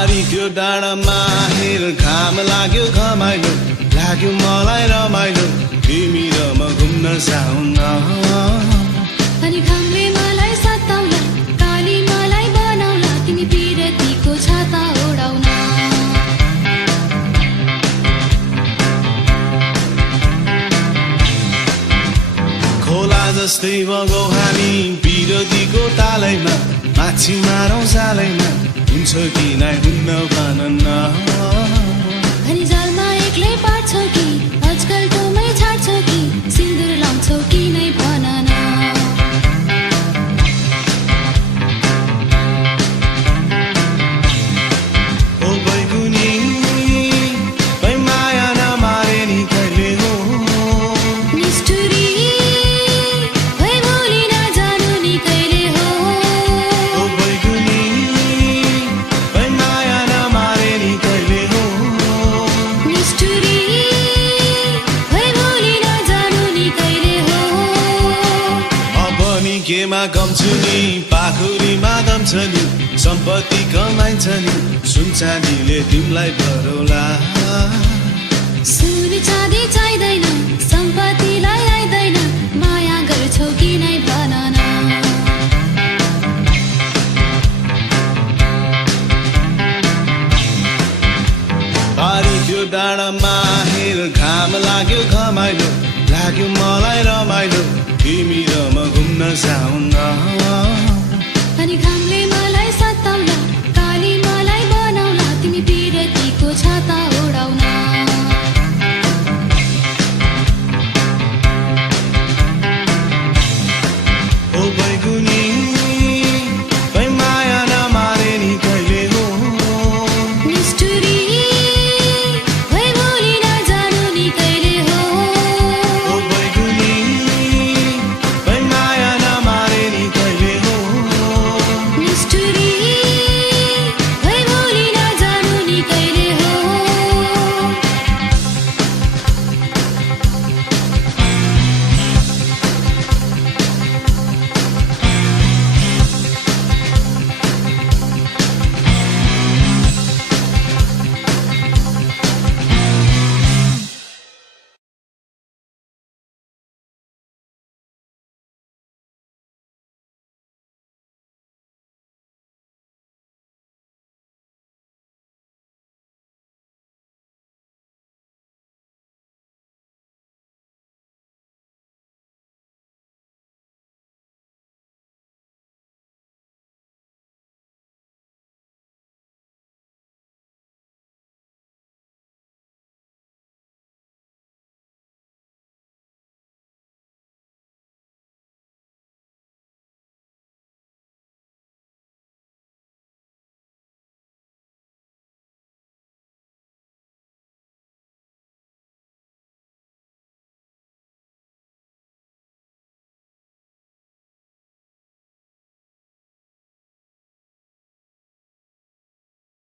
पारी त्यो डाँडामा हेर घाम लाग्यो घमाइलो लाग्यो मलाई रमाइलो तिमी र म घुम्न जाउँ न अनि घामले मलाई सताउला काली मलाई बनाउला तिमी पिरतीको छाता ओढाउन खोला जस्तै बगौ हामी पिरतीको तालैमा माछी मारौँ जालैमा हुन्छ कि नै हुन्न भन न अनि जालमा एक्लै पार्छौ कि आजकल टोमै छाड्छौ कि सिन्दुर लाउँछौ कि नै भन न ओ बैगुनी बै माया नमारे नि कहिले हो निष्ठुरी भई भोलि नजानु नि कहिले हो ओ बैगुनी बै माया नमारे नि कहिले हो निष्ठुरी भई भोलि नजानु नि कहिले हो अब नि केमा कम छु नि पाखुरीमा दम छ नि सम्पत्ति कमाइन्छ नि सुन चाँदीले तिमीलाई भरौला सुन चाँदी चाहिँदैन सम्पत्तिलाई आइदैन माया गर्छौ कि नै भन न पारी त्यो डाँडामा हेर घाम लाग्यो घमाइलो लाग्यो मलाई रमाइलो तिमी र म घुम्न जाउँ न